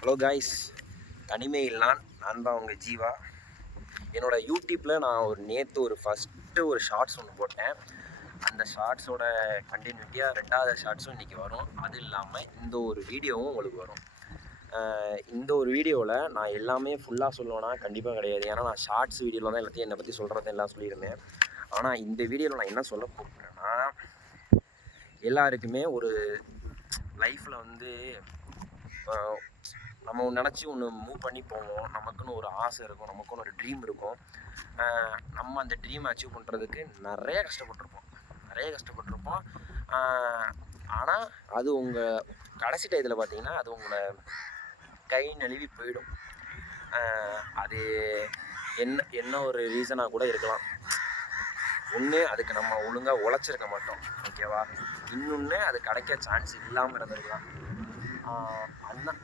Hello guys, தனிமையில் நான் தான் உங்கள் ஜீவா. என்னோடய யூடியூப்பில் நான் நேற்று ஃபஸ்ட்டு ஒரு ஷார்ட்ஸ் ஒன்று போட்டேன். அந்த ஷார்ட்ஸோட கண்டினியூட்டியாக ரெண்டாவது ஷார்ட்ஸும் இன்றைக்கி வரும். அது இல்லாமல் இந்த ஒரு வீடியோவும் உங்களுக்கு வரும். இந்த ஒரு வீடியோவில் நான் எல்லாமே ஃபுல்லாக சொல்லுவேன்னா கண்டிப்பாக கிடையாது. ஏன்னா நான் ஷார்ட்ஸ் வீடியோவில் தான் எல்லாத்தையும் என்னை பற்றி சொல்கிறத எல்லாம் சொல்லியிருந்தேன். ஆனால் இந்த வீடியோவில் நான் என்ன சொல்ல போகிறேன்னா, எல்லாருக்குமே ஒரு லைஃப்பில் நம்ம நினச்சி ஒன்று மூவ் பண்ணி போவோம். நமக்குன்னு ஒரு ஆசை இருக்கும், நமக்குன்னு ஒரு ட்ரீம் இருக்கும். நம்ம அந்த ட்ரீமை அச்சீவ் பண்ணுறதுக்கு நிறைய கஷ்டப்பட்டிருப்போம். ஆனால் அது உங்கள் கடைசி டயத்தில் பார்த்தீங்கன்னா அது உங்களை கை நழுவி போயிடும். அது என்ன ஒரு ரீசனாக கூட இருக்கலாம். ஒன்று, அதுக்கு நம்ம ஒழுங்காக உழைச்சிருக்க மாட்டோம், ஓகேவா? இன்னொன்று, அது கிடைக்க சான்ஸ் இல்லாமல் இருந்திருக்கலாம்.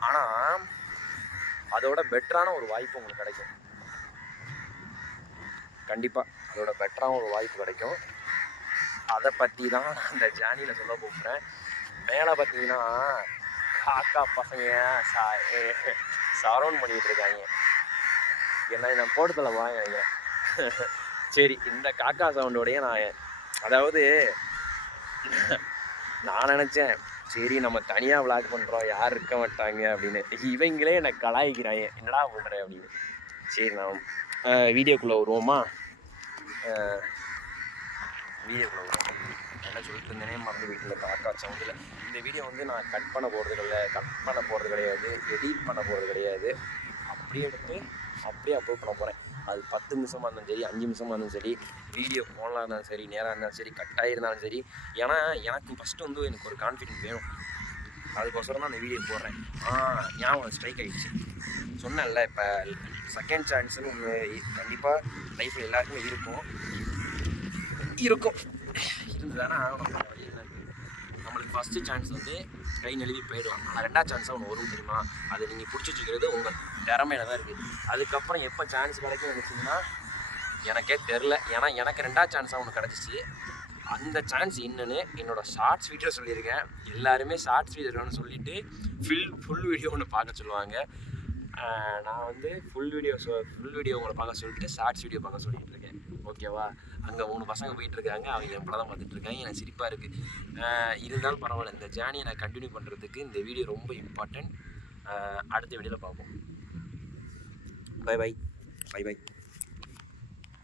ஆனால் அதோட பெட்டரான ஒரு வாய்ப்பு உங்களுக்கு கிடைக்கும். கண்டிப்பாக அதோட பெட்டரான ஒரு வாய்ப்பு கிடைக்கும். அதை பற்றி தான் நான் அந்த ஜேர்னியில் சொல்ல போகிறேன். மேலே பார்த்தீங்கன்னா காக்கா பசங்க சரௌண்ட் பண்ணிகிட்டு இருக்காங்க. என்ன போட்டத்தில் வாங்க. சரி, இந்த காக்கா சவுண்டோடைய நான் நினச்சேன், சரி நம்ம தனியாக விளாக் பண்ணுறோம், யார் இருக்க மாட்டாங்க அப்படின்னு. இவங்களே என்னை கலாய்க்கிறாங்க, என்னடா பண்ணுறேன் அப்படின்னு. சரி, நான் வீடியோக்குள்ளே வருவோமா? என்ன சொல்லிட்டு இருந்தேனே மறந்து வீட்டில் காக்கா சவுண்டில். இந்த வீடியோ நான் கட் பண்ண போகிறது கிடையாது, எடிட் பண்ண போகிறது கிடையாது. அப்படியே எடுத்து அப்படியே அப்லோட் பண்ண போகிறேன். அது 10 நிமிஷமாக இருந்தாலும் சரி, 5 நிமிஷமாக இருந்தாலும் சரி, வீடியோ ஃபோனாக இருந்தாலும் சரி, நேராக இருந்தாலும் சரி, கட்டாயிருந்தாலும் சரி. ஏன்னா எனக்கு ஃபஸ்ட்டு எனக்கு ஒரு கான்ஃபிடென்ட் வேணும். அதுக்கோசரம் தான் அந்த வீடியோ போடுறேன். ஞாபகம் ஸ்ட்ரைக் ஆகிடுச்சு. சொன்னேன்ல, இப்போ செகண்ட் சான்ஸுன்னு ஒன்று கண்டிப்பாக லைஃப்பில் எல்லாருக்குமே இருக்கும். இருந்து தானே ஆகணும். நம்மளுக்கு ஃபஸ்ட்டு சான்ஸ் கை நழுவி போயிடுவான். ஆனால் ரெண்டாவது சான்ஸாக ஒன்று வரும் தெரியுமா? அது நீங்கள் பிடிச்சி வச்சுக்கிறது உங்கள் திறமையில தான் இருக்குது. அதுக்கப்புறம் எப்போ சான்ஸ் கிடைக்கும் நினச்சிங்கன்னா எனக்கே தெரில. ஏன்னா எனக்கு ரெண்டாவது சான்ஸாக ஒன்று கிடச்சிச்சு. அந்த சான்ஸ் என்னன்னு என்னோடய ஷார்ட்ஸ் வீடியோ சொல்லியிருக்கேன். எல்லாருமே ஷார்ட்ஸ் வீடியோன்னு சொல்லிவிட்டு ஃபுல் வீடியோ ஒன்று பார்க்க சொல்லுவாங்க. நான் ஃபுல் வீடியோ உங்களை பார்க்க சொல்லிட்டு ஷார்ட்ஸ் வீடியோ பார்க்க சொல்லிகிட்டு இருக்கேன், ஓகேவா? அங்கே 3 பசங்க போயிட்டுருக்காங்க, அவங்க என் படம் தான் பார்த்துட்ருக்காங்க. எனக்கு சிரிப்பாக இருக்குது. இருந்தாலும் பரவாயில்ல, இந்த ஜேர்னியை நான் கண்டினியூ பண்ணுறதுக்கு இந்த வீடியோ ரொம்ப இம்பார்ட்டன்ட். அடுத்த வீடியோவில் பார்ப்போம். பை.